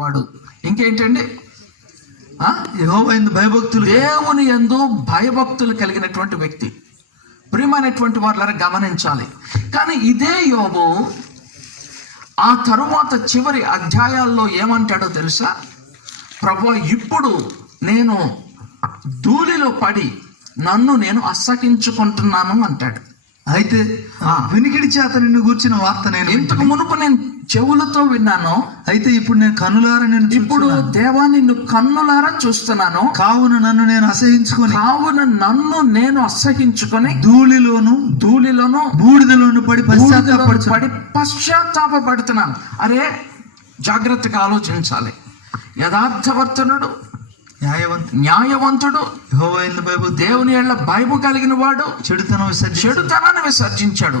వాడు ఇంకేంటండి, యెహోవా యందు భయభక్తులు, దేవుని యందు భయభక్తులు కలిగినటువంటి వ్యక్తి. ప్రియమైనటువంటి వారులారా గమనించాలి. కానీ ఇదే యోబు ఆ తరువాత చివరి అధ్యాయాల్లో ఏమంటాడో తెలుసా? ప్రభువా, ఇప్పుడు నేను ధూళిలో పడి నన్ను నేను అసహించుకుంటున్నాను అంటాడు. అయితే వినికిడి చేత నిన్ను గూర్చిన వార్త నేను ఇంతకు మునుపు నేను చెవులతో విన్నాను, అయితే ఇప్పుడు నేను కన్నులారా నేను ఇప్పుడు దేవా నిన్ను కన్నులారా చూస్తున్నాను. కావున నన్ను నేను అసహించుకొని ధూళిలోను బూడిదలోను పడి పశ్చాత్తాపడుతున్నాను. అరే, జాగ్రత్తగా ఆలోచించాలి. యథార్థవర్తనుడు, న్యాయవంతుడు, యెహోవా యందు భయభక్తులు, దేవుని యందు భయము కలిగిన వాడు చెడుతనాన్ని విసర్జించాడు.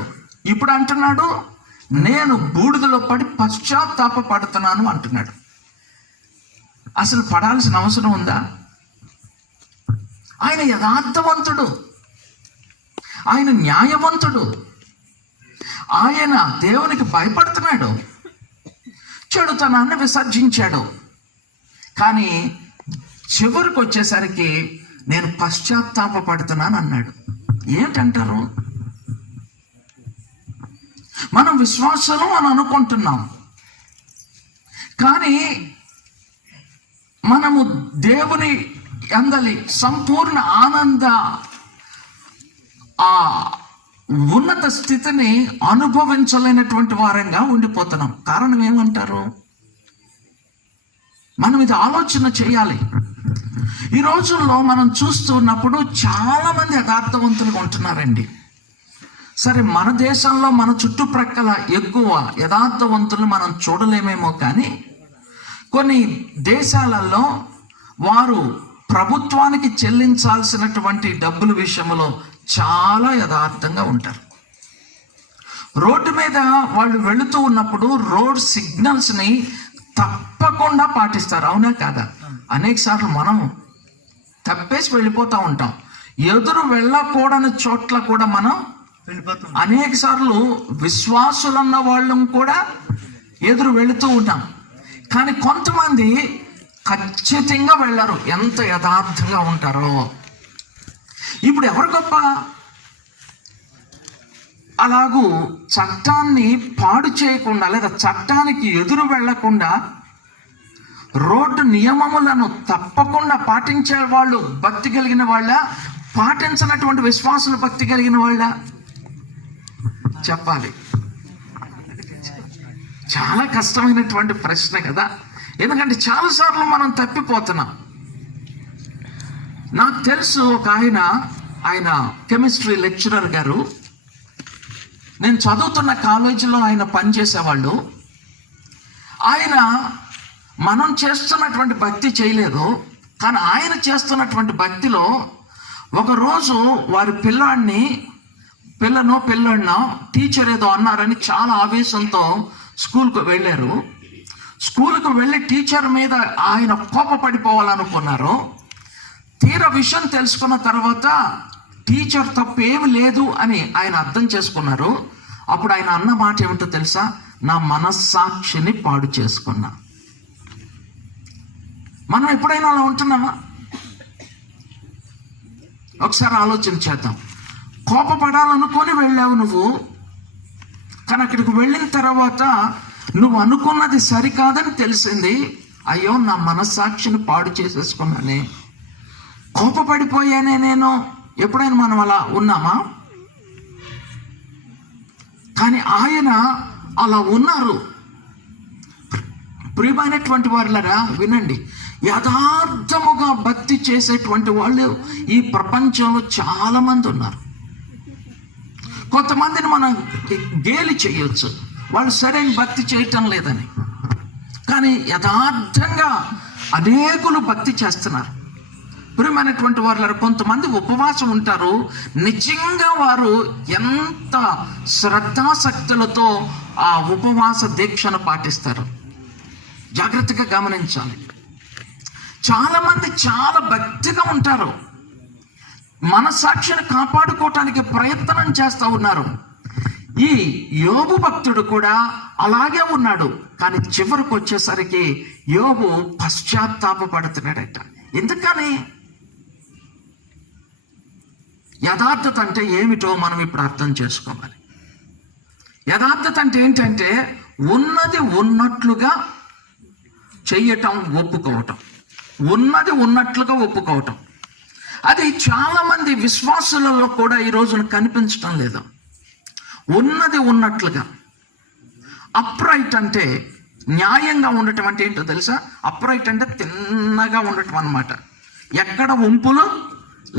ఇప్పుడు అంటున్నాడు, నేను బూడిదలో పడి పశ్చాత్తాపడుతున్నాను అంటున్నాడు. అసలు పడాల్సిన అవసరం ఉందా? ఆయన యథార్థవంతుడు, ఆయన న్యాయవంతుడు, ఆయన దేవునికి భయపడుతున్నాడు, చెడుతనాన్ని విసర్జించాడు. కానీ చివరికి వచ్చేసరికి నేను పశ్చాత్తాపడుతున్నాను అన్నాడు. ఏంటంటారు? మనం విశ్వాసులు అని అనుకుంటున్నాం, కానీ మనము దేవుని అందలి సంపూర్ణ ఆనంద ఆ ఉన్నత స్థితిని అనుభవించలేనటువంటి వారంగా ఉండిపోతున్నాం. కారణం ఏమంటారు? మనం ఇది ఆలోచన చేయాలి. ఈ రోజుల్లో మనం చూస్తున్నప్పుడు చాలా మంది యథార్థవంతులుగా ఉంటున్నారండి. సరే, మన దేశంలో మన చుట్టుప్రక్కల ఎక్కువ యథార్థవంతులను మనం చూడలేమేమో, కానీ కొన్ని దేశాలలో వారు ప్రభుత్వానికి చెల్లించాల్సినటువంటి డబ్బుల విషయంలో చాలా యథార్థంగా ఉంటారు. రోడ్డు మీద వాళ్ళు వెళుతూ ఉన్నప్పుడు రోడ్ సిగ్నల్స్ని తప్పకుండా పాటిస్తారు. అవునా కాదా? అనేక సార్లు మనం తప్పేసి వెళ్ళిపోతూ ఉంటాం. ఎదురు వెళ్ళకూడని చోట్ల కూడా మనం వెళ్ళిపోతాం. అనేక సార్లు విశ్వాసులన్న వాళ్ళం కూడా ఎదురు వెళుతూ ఉంటాం. కానీ కొంతమంది ఖచ్చితంగా వెళ్ళరు, ఎంత యథార్థంగా ఉంటారో. ఇప్పుడు ఎవరు గొప్ప? అలాగూ చట్టాన్ని పాడు చేయకుండా లేదా చట్టానికి ఎదురు వెళ్లకుండా రోడ్డు నియమములను తప్పకుండా పాటించే వాళ్ళు భక్తి కలిగిన వాళ్ళ, పాటించినటువంటి విశ్వాసులు భక్తి కలిగిన వాళ్ళ? చెప్పాలి. చాలా కష్టమైనటువంటి ప్రశ్న కదా. ఎందుకంటే చాలాసార్లు మనం తప్పిపోతున్నాం. నాకు తెలుసు ఒక ఆయన కెమిస్ట్రీ లెక్చరర్ గారు, నేను చదువుతున్న కాలేజీలో ఆయన పనిచేసేవాళ్ళు. ఆయన మనం చేస్తున్నటువంటి భక్తి చేయలేదు, కానీ ఆయన చేస్తున్నటువంటి భక్తిలో ఒకరోజు వారి పిల్లనో టీచర్ ఏదో అన్నారని చాలా ఆవేశంతో స్కూల్కు వెళ్ళారు. స్కూల్కు వెళ్ళి టీచర్ మీద ఆయన కోపపడిపోవాలనుకున్నారు. తీరా విషయం తెలుసుకున్న తర్వాత టీచర్ తప్పు ఏమి లేదు అని ఆయన అర్థం చేసుకున్నారు. అప్పుడు ఆయన అన్న మాట ఏమిటో తెలుసా? నా మనస్సాక్షిని పాడు చేసుకున్నా. మనం ఎప్పుడైనా అలా ఉంటున్నామా? ఒకసారి ఆలోచన చేద్దాం. కోపపడాలనుకొని వెళ్ళావు నువ్వు, కానీ అక్కడికి వెళ్ళిన తర్వాత నువ్వు అనుకున్నది సరికాదని తెలిసింది. అయ్యో, నా మనస్సాక్షిని పాడు చేసేసుకున్నానే, కోపపడిపోయానే నేను. ఎప్పుడైనా మనం అలా ఉన్నామా? కానీ ఆయన అలా ఉన్నారు. ప్రియమైనటువంటి వారులారా వినండి, యథార్థముగా భక్తి చేసేటువంటి వాళ్ళు ఈ ప్రపంచంలో చాలా మంది ఉన్నారు. కొంతమందిని మనం గేలి చేయొచ్చు, వాళ్ళు సరైన భక్తి చేయటం లేదని, కానీ యథార్థంగా అనేకులు భక్తి చేస్తున్నారు. ప్రియమైనటువంటి వారు కొంతమంది ఉపవాసం ఉంటారు. నిజంగా వారు ఎంత శ్రద్ధాశక్తులతో ఆ ఉపవాస దీక్షను పాటిస్తారు. జాగ్రత్తగా గమనించాలి. చాలామంది చాలా భక్తిగా ఉంటారు, మనస్సాక్షిని కాపాడుకోవటానికి ప్రయత్నం చేస్తూ ఉన్నారు. ఈ యోబు భక్తుడు కూడా అలాగే ఉన్నాడు. కానీ చివరికి వచ్చేసరికి యోబు పశ్చాత్తాపడుతున్నాడట. ఎందుకని? యథార్థత అంటే ఏమిటో మనం ఇప్పుడు అర్థం చేసుకోవాలి. యథార్థత అంటే ఏంటంటే ఉన్నది ఉన్నట్లుగా చెయ్యటం, ఒప్పుకోవటం. ఉన్నది ఉన్నట్లుగా ఒప్పుకోవటం. అది చాలామంది విశ్వాసులలో కూడా ఈ రోజున కనిపించటం లేదు. ఉన్నది ఉన్నట్లుగా. అప్రైట్ అంటే న్యాయంగా ఉండటం అంటే ఏంటో తెలుసా? అప్రైట్ అంటే తిన్నగా ఉండటం అన్నమాట. ఎక్కడ వంపులు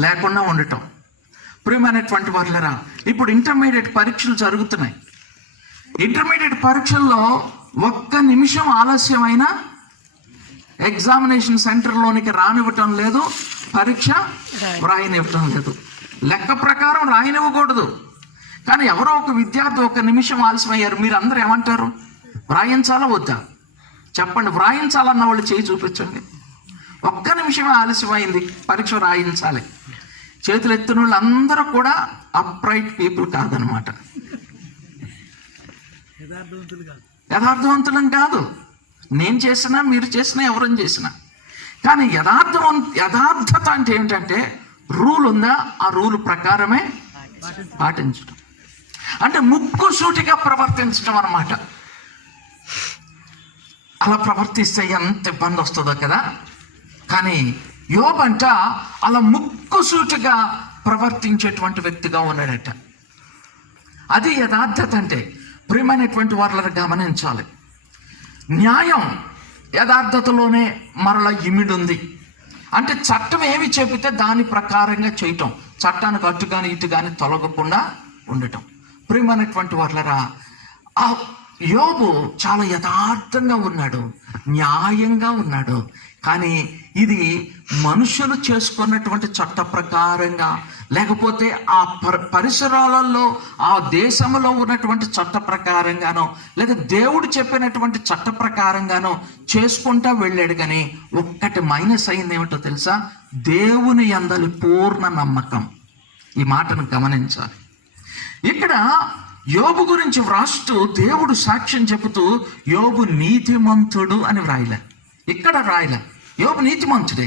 లేకుండా ఉండటం. ప్రియమైనటువంటి వాళ్ళరా, ఇప్పుడు ఇంటర్మీడియట్ పరీక్షలు జరుగుతున్నాయి. ఇంటర్మీడియట్ పరీక్షల్లో ఒక్క నిమిషం ఆలస్యమైన ఎగ్జామినేషన్ సెంటర్లోనికి రానివ్వటం లేదు, పరీక్ష రాయనివ్వటం లేదు. లెక్క ప్రకారం రాయనివ్వకూడదు. కానీ ఎవరో ఒక విద్యార్థి ఒక నిమిషం ఆలస్యమయ్యారు, మీరు అందరూ ఏమంటారు? వ్రాయించాలా వద్దా? చెప్పండి. వ్రాయించాలన్న వాళ్ళు చేయి చూపించండి. ఒక్క నిమిషమే ఆలస్యమైంది, పరీక్ష రాయించాలి. చేతులు ఎత్తిన వాళ్ళు అందరూ కూడా అప్రైట్ పీపుల్ కాదనమాట. యథార్థవంతులం కాదు. నేను చేసినా, మీరు చేసినా, ఎవరైనా చేసినా. కానీ యథార్థత అంటే ఏంటంటే రూల్ ఉందా, ఆ రూల్ ప్రకారమే పాటించడం. అంటే ముక్కుసూటిగా ప్రవర్తించడం అన్నమాట. అలా ప్రవర్తిస్తే ఎంత ఇబ్బంది వస్తుందో కదా. కానీ యోబు అంట అలా ముక్కుసూటిగా ప్రవర్తించేటువంటి వ్యక్తిగా ఉన్నాడట. అది యథార్థత అంటే. ప్రియమైనటువంటి వాళ్ళని గమనించాలి. న్యాయం యథార్థతలోనే మరలా ఇమిడి ఉంది. అంటే చట్టం ఏమి చెబితే దాని ప్రకారంగా చేయటం, చట్టానికి అటు కానీ ఇటు కానీ తొలగకుండా ఉండటం. ప్రియమైనటువంటి వాళ్ళరా, ఆ యోబు చాలా యథార్థంగా ఉన్నాడు, న్యాయంగా ఉన్నాడు. కానీ ఇది మనుషులు చేసుకున్నటువంటి చట్ట ప్రకారంగా, లేకపోతే ఆ పరిసరాలలో ఆ దేశంలో ఉన్నటువంటి చట్ట ప్రకారంగానో, లేదా దేవుడు చెప్పినటువంటి చట్ట ప్రకారంగానో చేసుకుంటా వెళ్ళాడు. కానీ ఒక్కటి మైనస్ అయింది ఏమిటో తెలుసా? దేవుని యందలి పూర్ణ నమ్మకం. ఈ మాటను గమనించాలి. ఇక్కడ యోబు గురించి వ్రాస్తూ దేవుడు సాక్ష్యం చెబుతూ యోబు నీతిమంతుడు అని వ్రాయలే. ఇక్కడ రాయలే యోబు నీతిమంతుడే.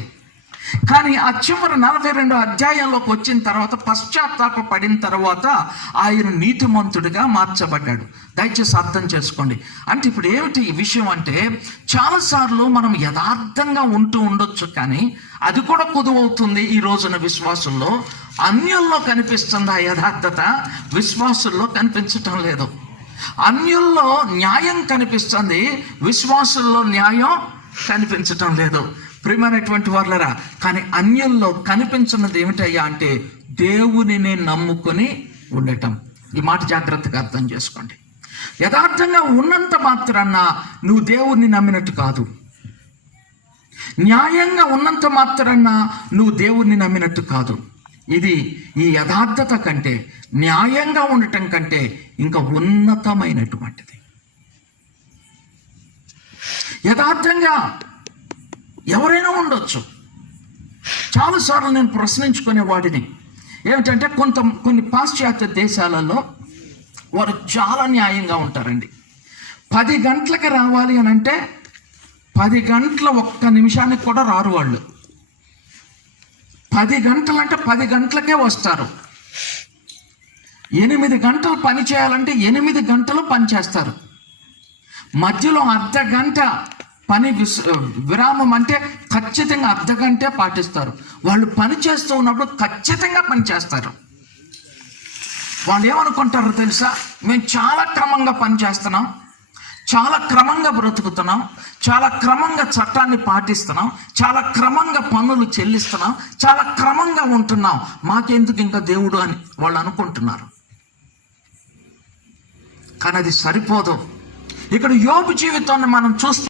కానీ ఆ చివరి 42 అధ్యాయంలోకి వచ్చిన తర్వాత, పశ్చాత్తాప పడిన తర్వాత ఆయన నీతిమంతుడిగా మార్చబడ్డాడు. దయచేసి అర్థం చేసుకోండి. అంటే ఇప్పుడు ఏమిటి ఈ విషయం అంటే, చాలాసార్లు మనం యథార్థంగా ఉంటూ ఉండొచ్చు, కానీ అది కూడా కుదువవుతుంది. ఈ రోజున విశ్వాసుల్లో అన్యుల్లో కనిపిస్తుంది ఆ యథార్థత, విశ్వాసుల్లో కనిపించటం లేదు. అన్యుల్లో న్యాయం కనిపిస్తుంది, విశ్వాసుల్లో న్యాయం కనిపించటం లేదు. ప్రియమైనటువంటి వాళ్ళరా, కానీ అన్యుల్లో కనిపించినది ఏమిటయ్యా అంటే దేవునిని నమ్ముకొని ఉండటం. ఈ మాట జాగ్రత్తగా అర్థం చేసుకోండి. యథార్థంగా ఉన్నంత మాత్రాన నువ్వు దేవుణ్ణి నమ్మినట్టు కాదు. న్యాయంగా ఉన్నంత మాత్రాన నువ్వు దేవుణ్ణి నమ్మినట్టు కాదు. ఇది ఈ యథార్థత కంటే, న్యాయంగా ఉండటం కంటే ఇంకా ఉన్నతమైనటువంటిది. యథార్థంగా ఎవరైనా ఉండొచ్చు. చాలాసార్లు నేను ప్రశ్నించుకునే వాడిని ఏమిటంటే, కొన్ని పాశ్చాత్య దేశాలలో వారు చాలా న్యాయంగా ఉంటారండి. 10 గంటలకి రావాలి అని అంటే 10 గంటల ఒక్క నిమిషానికి కూడా రారు వాళ్ళు. 10 గంటలు అంటే 10 గంటలకే వస్తారు. 8 గంటలు పని చేయాలంటే 8 గంటలు పని చేస్తారు. మధ్యలో అర్ధ గంట పని విరామం అంటే ఖచ్చితంగా అర్ధ గంటే పాటిస్తారు. వాళ్ళు పని చేస్తూ ఉన్నప్పుడు ఖచ్చితంగా పని చేస్తారు. వాళ్ళు ఏమనుకుంటారో తెలుసా? మేము చాలా క్రమంగా పని చేస్తున్నాం, చాలా క్రమంగా బ్రతుకుతున్నాం, చాలా క్రమంగా చట్టాన్ని పాటిస్తున్నాం, చాలా క్రమంగా పన్నులు చెల్లిస్తున్నాం, చాలా క్రమంగా ఉంటున్నాం, మాకెందుకు ఇంకా దేవుడు అని వాళ్ళు అనుకుంటున్నారు. కానీ అది సరిపోదు. ఇక్కడ యోబు జీవితాన్ని మనం చూస్తే